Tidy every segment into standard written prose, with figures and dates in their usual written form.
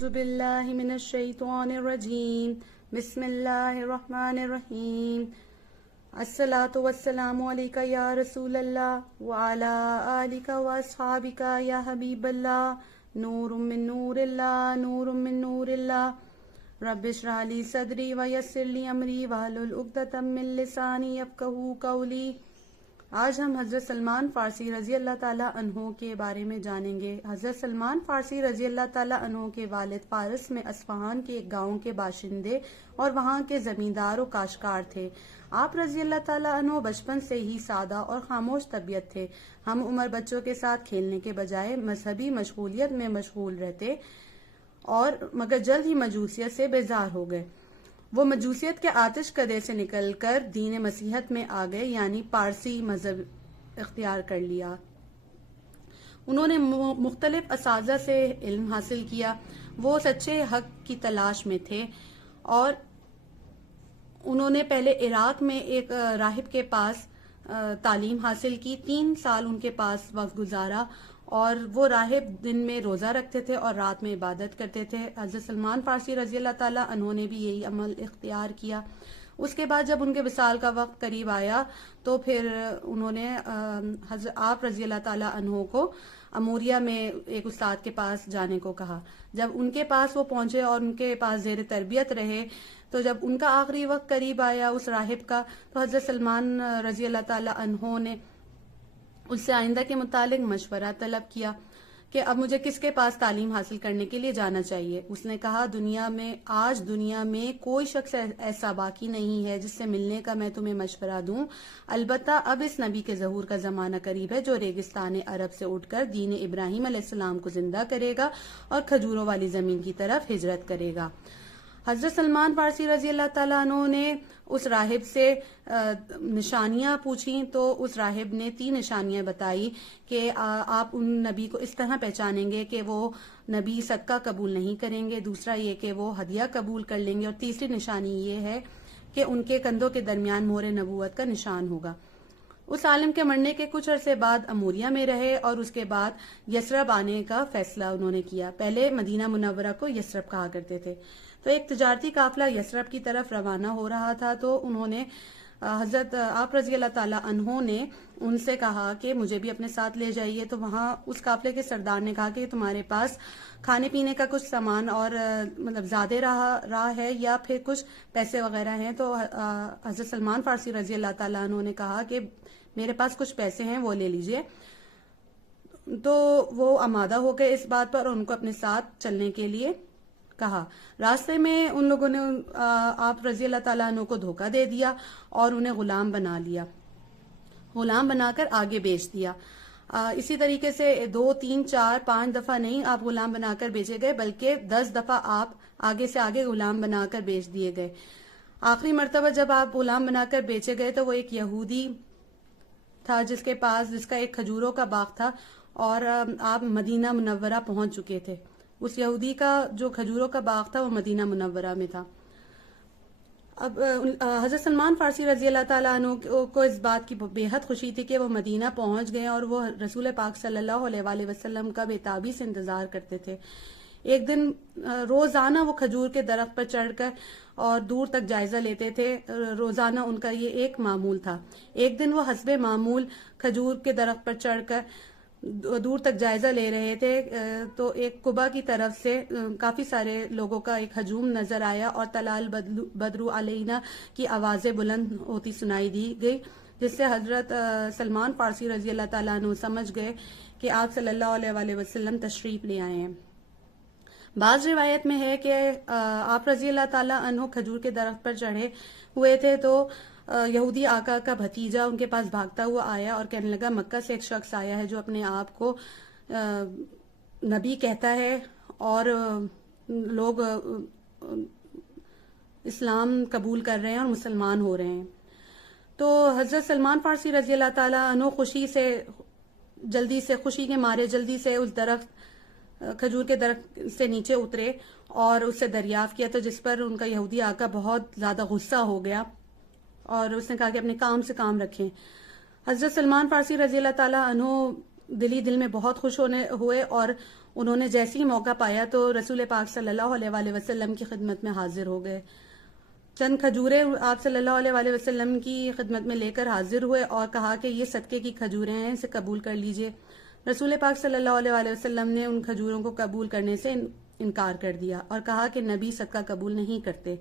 أعوذ بالله من الشيطان الرجيم بسم الله الرحمن الرحيم الصلاة والسلام عليك يا رسول الله وعلى آلك وأصحابك يا حبيب الله نور من نور الله نور من نور الله رب اشرح لي صدري ويسر لي أمري واحلل عقدة من لساني يفقهوا قولي۔ آج ہم حضرت سلمان فارسی رضی اللہ تعالیٰ عنہ کے بارے میں جانیں گے۔ حضرت سلمان فارسی رضی اللہ تعالیٰ عنہ کے والد فارس میں اصفہان کے ایک گاؤں کے باشندے اور وہاں کے زمیندار و کاشتکار تھے۔ آپ رضی اللہ تعالیٰ عنہ بچپن سے ہی سادہ اور خاموش طبیعت تھے۔ ہم عمر بچوں کے ساتھ کھیلنے کے بجائے مذہبی مشغولیت میں مشغول رہتے اور مگر جلد ہی مجوسیت سے بیزار ہو گئے۔ وہ مجوسیت کے آتش کدے سے نکل کر دین مسیحیت میں آ گئے، یعنی پارسی مذہب اختیار کر لیا۔ انہوں نے مختلف اساتذہ سے علم حاصل کیا۔ وہ سچے حق کی تلاش میں تھے اور انہوں نے پہلے عراق میں ایک راہب کے پاس تعلیم حاصل کی۔ 3 سال ان کے پاس وقت گزارا اور وہ راہب دن میں روزہ رکھتے تھے اور رات میں عبادت کرتے تھے۔ حضرت سلمان فارسی رضی اللہ تعالیٰ عنہ نے بھی یہی عمل اختیار کیا۔ اس کے بعد جب ان کے وصال کا وقت قریب آیا تو پھر انہوں نے آپ رضی اللہ تعالیٰ عنہ کو اموریہ میں ایک استاد کے پاس جانے کو کہا۔ جب ان کے پاس وہ پہنچے اور ان کے پاس زیر تربیت رہے تو جب ان کا آخری وقت قریب آیا اس راہب کا، تو حضرت سلمان رضی اللہ تعالیٰ عنہ نے اس سے آئندہ کے متعلق مشورہ طلب کیا کہ اب مجھے کس کے پاس تعلیم حاصل کرنے کے لیے جانا چاہیے۔ اس نے کہا، آج دنیا میں کوئی شخص ایسا باقی نہیں ہے جس سے ملنے کا میں تمہیں مشورہ دوں، البتہ اب اس نبی کے ظہور کا زمانہ قریب ہے جو ریگستان عرب سے اٹھ کر دین ابراہیم علیہ السلام کو زندہ کرے گا اور کھجوروں والی زمین کی طرف ہجرت کرے گا۔ حضرت سلمان فارسی رضی اللہ تعالیٰ عنہ نے اس راہب سے نشانیاں پوچھیں تو اس راہب نے 3 نشانیاں بتائی کہ آپ ان نبی کو اس طرح پہچانیں گے کہ وہ نبی صدقہ قبول نہیں کریں گے، دوسرا یہ کہ وہ ہدیہ قبول کر لیں گے، اور تیسری نشانی یہ ہے کہ ان کے کندھوں کے درمیان مہر نبوت کا نشان ہوگا۔ اس عالم کے مرنے کے کچھ عرصے بعد اموریہ میں رہے اور اس کے بعد یثرب آنے کا فیصلہ انہوں نے کیا۔ پہلے مدینہ منورہ کو یثرب کہا کرتے تھے۔ تو ایک تجارتی قافلہ یثرب کی طرف روانہ ہو رہا تھا تو انہوں نے حضرت آپ رضی اللہ تعالیٰ عنہ نے ان سے کہا کہ مجھے بھی اپنے ساتھ لے جائیے۔ تو وہاں اس قافلے کے سردار نے کہا کہ تمہارے پاس کھانے پینے کا کچھ سامان اور مطلب زیادہ راہ ہے یا پھر کچھ پیسے وغیرہ ہیں؟ تو حضرت سلمان فارسی رضی اللہ تعالیٰ عنہ نے کہا کہ میرے پاس کچھ پیسے ہیں، وہ لے لیجئے۔ تو وہ آمادہ ہو گئے اس بات پر اور ان کو اپنے ساتھ چلنے کے لیے کہا۔ راستے میں ان لوگوں نے آپ رضی اللہ تعالیٰ عنہ کو دھوکہ دے دیا اور انہیں غلام بنا لیا، غلام بنا کر آگے بیچ دیا۔ اسی طریقے سے 2 3 4 5 دفعہ نہیں آپ غلام بنا کر بیچے گئے، بلکہ 10 دفعہ آپ آگے سے آگے غلام بنا کر بیچ دیے گئے۔ آخری مرتبہ جب آپ غلام بنا کر بیچے گئے تو وہ ایک یہودی تھا جس کا ایک کھجوروں کا باغ تھا اور آپ مدینہ منورہ پہنچ چکے تھے۔ اس یہودی کا جو کھجوروں کا باغ تھا وہ مدینہ منورہ میں تھا۔ اب حضرت سلمان فارسی رضی اللہ تعالیٰ عنہ کو اس بات کی بے حد خوشی تھی کہ وہ مدینہ پہنچ گئے اور وہ رسول پاک صلی اللہ علیہ وآلہ وسلم کا بے تابی سے انتظار کرتے تھے۔ ایک دن روزانہ وہ کھجور کے درخت پر چڑھ کر اور دور تک جائزہ لیتے تھے۔ روزانہ ان کا یہ ایک معمول تھا۔ ایک دن وہ حسب معمول کھجور کے درخت پر چڑھ کر دور تک جائزہ لے رہے تھے تو ایک قبا کی طرف سے کافی سارے لوگوں کا ایک ہجوم نظر آیا اور طلال بدرو علینا کی آوازیں بلند ہوتی سنائی دی گئی، جس سے حضرت سلمان فارسی رضی اللہ تعالیٰ عنہ سمجھ گئے کہ آپ صلی اللہ علیہ وآلہ وسلم تشریف لے آئے ہیں۔ بعض روایت میں ہے کہ آپ رضی اللہ تعالیٰ عنہ کھجور کے درخت پر چڑھے ہوئے تھے تو یہودی آقا کا بھتیجا ان کے پاس بھاگتا ہوا آیا اور کہنے لگا، مکہ سے ایک شخص آیا ہے جو اپنے آپ کو نبی کہتا ہے اور لوگ اسلام قبول کر رہے ہیں اور مسلمان ہو رہے ہیں۔ تو حضرت سلمان فارسی رضی اللہ تعالیٰ عنہ خوشی کے مارے جلدی سے اس کھجور کے درخت سے نیچے اترے اور اس سے دریافت کیا، تو جس پر ان کا یہودی آقا بہت زیادہ غصہ ہو گیا اور اس نے کہا کہ اپنے کام سے کام رکھیں۔ حضرت سلمان فارسی رضی اللہ تعالیٰ عنہ دل میں بہت خوش ہوئے اور انہوں نے جیسے ہی موقع پایا تو رسول پاک صلی اللہ علیہ وآلہ وسلم کی خدمت میں حاضر ہو گئے. چند کھجوریں آپ صلی اللہ علیہ وآلہ وسلم کی خدمت میں لے کر حاضر ہوئے اور کہا کہ یہ صدقے کی کھجوریں ہیں، اسے قبول کر لیجئے. رسول پاک صلی اللہ علیہ وآلہ وسلم نے ان کھجوروں کو قبول کرنے سے انکار کر دیا اور کہا کہ نبی صدقہ قبول نہیں کرتے.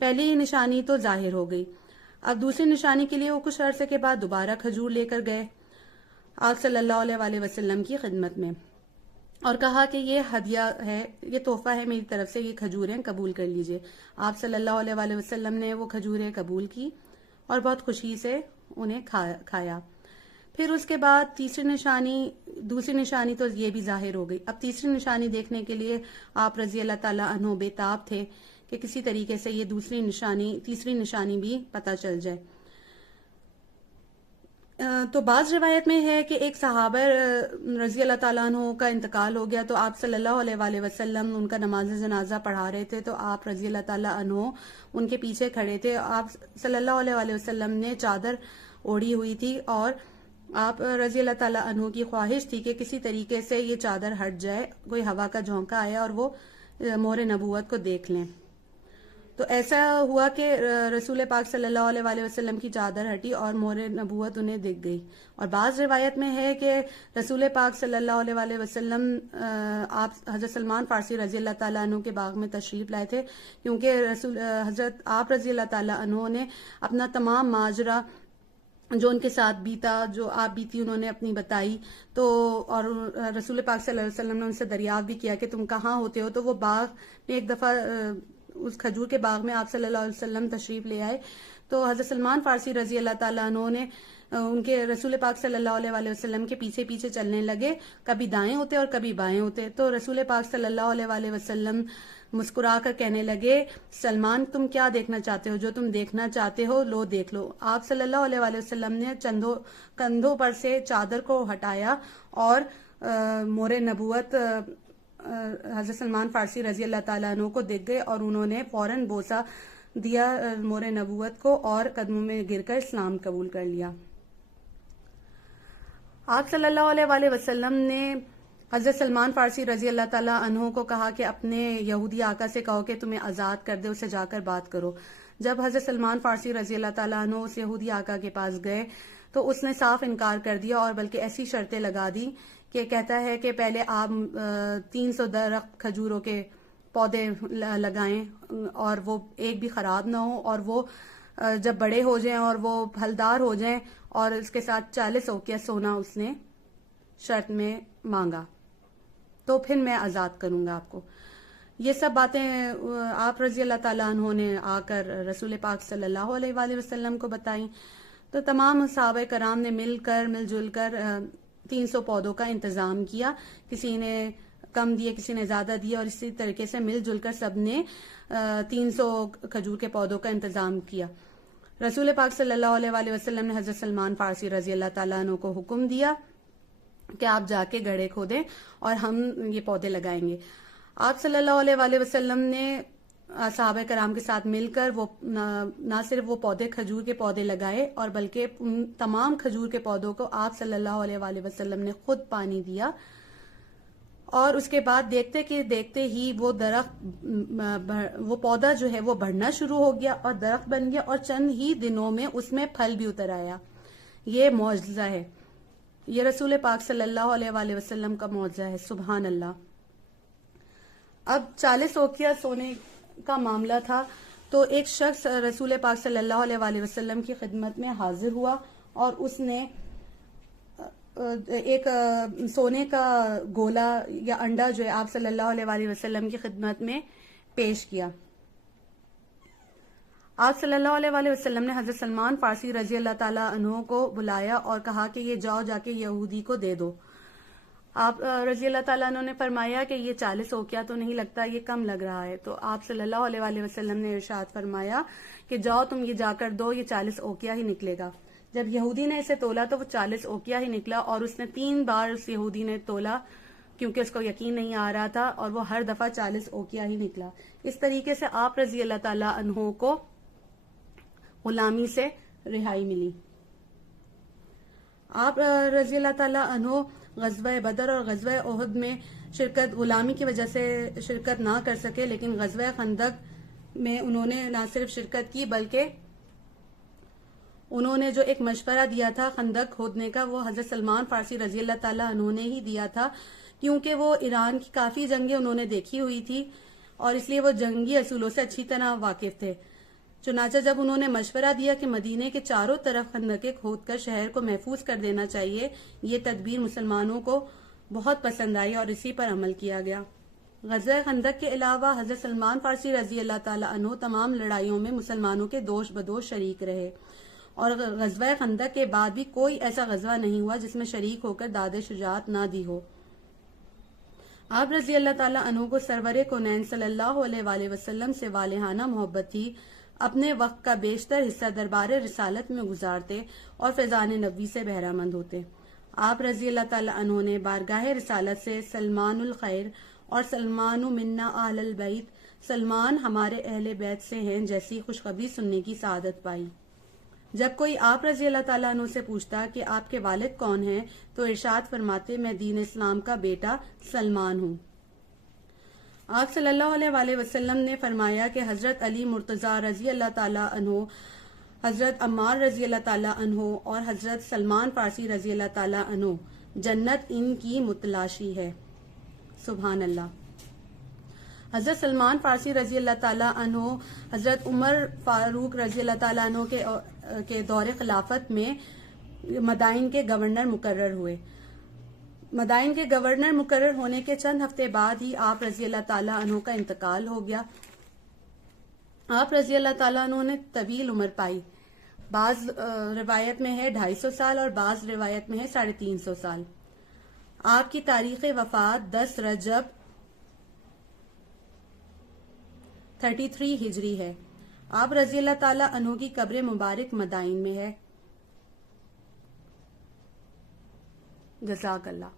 پہلی نشانی تو ظاہر ہو گئی. اب دوسری نشانی کے لیے وہ کچھ عرصے کے بعد دوبارہ کھجور لے کر گئے آپ صلی اللہ علیہ وآلہ وسلم کی خدمت میں اور کہا کہ یہ ہدیہ ہے، یہ تحفہ ہے میری طرف سے، یہ کھجوریں قبول کر لیجئے. آپ صلی اللہ علیہ وآلہ وسلم نے وہ کھجوریں قبول کی اور بہت خوشی سے انہیں کھایا. پھر اس کے بعد دوسری نشانی تو یہ بھی ظاہر ہو گئی. اب تیسری نشانی دیکھنے کے لیے آپ رضی اللہ تعالیٰ عنہ بےتاب تھے کہ کسی طریقے سے یہ تیسری نشانی بھی پتہ چل جائے. تو بعض روایت میں ہے کہ ایک صحابہ رضی اللہ تعالیٰ عنہ کا انتقال ہو گیا تو آپ صلی اللہ علیہ وآلہ وسلم ان کا نماز جنازہ پڑھا رہے تھے تو آپ رضی اللہ تعالیٰ عنہ ان کے پیچھے کھڑے تھے. آپ صلی اللہ علیہ وآلہ وسلم نے چادر اوڑھی ہوئی تھی اور آپ رضی اللہ تعالیٰ عنہ کی خواہش تھی کہ کسی طریقے سے یہ چادر ہٹ جائے، کوئی ہوا کا جھونکا آیا اور وہ مہر نبوت کو دیکھ لیں. تو ایسا ہوا کہ رسول پاک صلی اللہ علیہ وآلہ وسلم کی چادر ہٹی اور مہر نبوت انہیں دکھ گئی. اور بعض روایت میں ہے کہ رسول پاک صلی اللہ علیہ وآلہ وسلم آپ حضرت سلمان فارسی رضی اللہ تعالیٰ عنہ کے باغ میں تشریف لائے تھے، کیونکہ حضرت آپ رضی اللہ تعالیٰ عنہ نے اپنا تمام ماجرا جو ان کے ساتھ بیتا، جو آپ بیتی، انہوں نے اپنی بتائی. تو اور رسول پاک صلی اللہ علیہ وسلم نے ان سے دریافت بھی کیا کہ تم کہاں ہوتے ہو. تو وہ باغ میں ایک دفعہ اس کھجور کے باغ میں آپ صلی اللہ علیہ وسلم تشریف لے آئے تو حضرت سلمان فارسی رضی اللہ تعالیٰ عنہ نے ان کے رسول پاک صلی اللہ علیہ وآلہ وسلم کے پیچھے پیچھے چلنے لگے، کبھی دائیں ہوتے اور کبھی بائیں ہوتے. تو رسول پاک صلی اللہ علیہ وآلہ وسلم مسکرا کر کہنے لگے، سلمان تم کیا دیکھنا چاہتے ہو؟ جو تم دیکھنا چاہتے ہو لو دیکھ لو. آپ صلی اللہ علیہ وآلہ وسلم نے کندھوں پر سے چادر کو ہٹایا اور مہر نبوت حضرت سلمان فارسی رضی اللہ تعالیٰ عنہ کو دکھ گئے اور انہوں نے فوراً بوسہ دیا مہر نبوت کو اور قدموں میں گر کر اسلام قبول کر لیا. آپ صلی اللہ علیہ وآلہ وسلم نے حضرت سلمان فارسی رضی اللہ تعالیٰ عنہ کو کہا کہ اپنے یہودی آقا سے کہو کہ تمہیں آزاد کر دے، اسے جا کر بات کرو. جب حضرت سلمان فارسی رضی اللہ تعالیٰ عنہ اس یہودی آقا کے پاس گئے تو اس نے صاف انکار کر دیا اور بلکہ ایسی شرطیں لگا دی کہ کہتا ہے کہ پہلے آپ 300 درخت کھجوروں کے پودے لگائیں اور وہ ایک بھی خراب نہ ہو، اور وہ جب بڑے ہو جائیں اور وہ پھلدار ہو جائیں، اور اس کے ساتھ 40 اوقیہ سونا اس نے شرط میں مانگا، تو پھر میں آزاد کروں گا آپ کو. یہ سب باتیں آپ رضی اللہ تعالیٰ عنہ نے آ کر رسول پاک صلی اللہ علیہ وآلہ وسلم کو بتائیں. تو تمام صحابہ کرام نے مل جل کر 300 پودوں کا انتظام کیا. کسی نے کم دیے، کسی نے زیادہ دیے، اور اسی طریقے سے مل جل کر سب نے 300 کھجور کے پودوں کا انتظام کیا. رسول پاک صلی اللہ علیہ وآلہ وسلم نے حضرت سلمان فارسی رضی اللہ تعالیٰ عنہ کو حکم دیا کہ آپ جا کے گڑھے کھودیں اور ہم یہ پودے لگائیں گے. آپ صلی اللہ علیہ وآلہ وسلم نے صحابہ کرام کے ساتھ مل کر وہ نہ صرف وہ پودے کھجور کے پودے لگائے اور بلکہ ان تمام کھجور کے پودوں کو آپ صلی اللہ علیہ وآلہ وسلم نے خود پانی دیا. اور اس کے بعد دیکھتے ہی وہ درخت، وہ پودا جو ہے وہ بڑھنا شروع ہو گیا اور درخت بن گیا، اور چند ہی دنوں میں اس میں پھل بھی اتر آیا. یہ معجزہ ہے، یہ رسول پاک صلی اللہ علیہ وآلہ وسلم کا معجزہ ہے. سبحان اللہ. اب 40 اوقیہ سونے کا معاملہ تھا تو ایک شخص رسول پاک صلی اللہ علیہ وآلہ وسلم کی خدمت میں حاضر ہوا اور اس نے ایک سونے کا گولا یا انڈا جو ہے آپ صلی اللہ علیہ وآلہ وسلم کی خدمت میں پیش کیا. آپ صلی اللہ علیہ وآلہ وسلم نے حضرت سلمان فارسی رضی اللہ تعالیٰ عنہ کو بلایا اور کہا کہ یہ جاؤ جا کے یہودی کو دے دو. آپ رضی اللہ تعالیٰ عنہ نے فرمایا کہ یہ 40 اوقیہ تو نہیں لگتا، یہ کم لگ رہا ہے. تو آپ صلی اللہ علیہ وآلہ وسلم نے ارشاد فرمایا کہ جاؤ تم یہ جا کر دو، یہ 40 اوقیہ ہی نکلے گا. جب یہودی نے اسے تولا تو وہ 40 اوقیہ ہی نکلا، اور اس نے 3 بار اس یہودی نے تولا کیونکہ اس کو یقین نہیں آ رہا تھا، اور وہ ہر دفعہ 40 اوقیہ ہی نکلا. اس طریقے سے آپ رضی اللہ تعالیٰ عنہ کو غلامی سے رہائی ملی. آپ رضی اللہ تعالیٰ عنہ غزوہ بدر اور غزوہ احد میں شرکت غلامی کی وجہ سے شرکت نہ کر سکے، لیکن غزوہ خندق میں انہوں نے نہ صرف شرکت کی بلکہ انہوں نے جو ایک مشورہ دیا تھا خندق کھودنے کا، وہ حضرت سلمان فارسی رضی اللہ تعالیٰ عنہ نے ہی دیا تھا، کیونکہ وہ ایران کی کافی جنگیں انہوں نے دیکھی ہوئی تھی اور اس لیے وہ جنگی اصولوں سے اچھی طرح واقف تھے۔ چنانچہ جب انہوں نے مشورہ دیا کہ مدینے کے چاروں طرف خندقیں کھود کر شہر کو محفوظ کر دینا چاہیے، یہ تدبیر مسلمانوں کو بہت پسند آئی اور اسی پر عمل کیا گیا۔ غزوہ خندق کے علاوہ حضرت سلمان فارسی رضی اللہ تعالیٰ عنہ تمام لڑائیوں میں مسلمانوں کے دوش بدوش شریک رہے، اور غزوہ خندق کے بعد بھی کوئی ایسا غزوہ نہیں ہوا جس میں شریک ہو کر داد شجاعت نہ دی ہو۔ آپ رضی اللہ تعالیٰ عنہ کو سرور کونین صلی اللہ علیہ وآلہ وسلم سے والہانہ محبت تھی، اپنے وقت کا بیشتر حصہ دربار رسالت میں گزارتے اور فیضان نبوی سے بہرہ مند ہوتے۔ آپ رضی اللہ تعالیٰ عنہ نے بارگاہ رسالت سے سلمان الخیر اور سلمان منا اہل البیت، سلمان ہمارے اہل بیت سے ہیں، جیسی خوشخبری سننے کی سعادت پائی۔ جب کوئی آپ رضی اللہ تعالیٰ عنہ سے پوچھتا کہ آپ کے والد کون ہیں تو ارشاد فرماتے میں دین اسلام کا بیٹا سلمان ہوں۔ آپ صلی اللہ علیہ وآلہ وسلم نے فرمایا کہ حضرت علی مرتضیٰ رضی اللہ تعالیٰ عنہ، حضرت عمار رضی اللہ تعالیٰ عنہ اور حضرت سلمان فارسی رضی اللہ تعالیٰ عنہ، جنت ان کی متلاشی ہے۔ سبحان اللہ۔ حضرت سلمان فارسی رضی اللہ تعالیٰ عنہ حضرت عمر فاروق رضی اللہ تعالیٰ عنہ کے دور خلافت میں مدائن کے گورنر مقرر ہوئے۔ مدائن کے گورنر مقرر ہونے کے چند ہفتے بعد ہی آپ رضی اللہ تعالیٰ عنہ کا انتقال ہو گیا۔ آپ رضی اللہ تعالیٰ عنہ نے طویل عمر پائی، بعض روایت میں ہے 250 سال اور بعض روایت میں ہے 350 سال۔ آپ کی تاریخ وفات 10 رجب 33 ہجری ہے۔ آپ رضی اللہ تعالیٰ عنہ کی قبر مبارک مدائن میں ہے۔ جزاک اللہ۔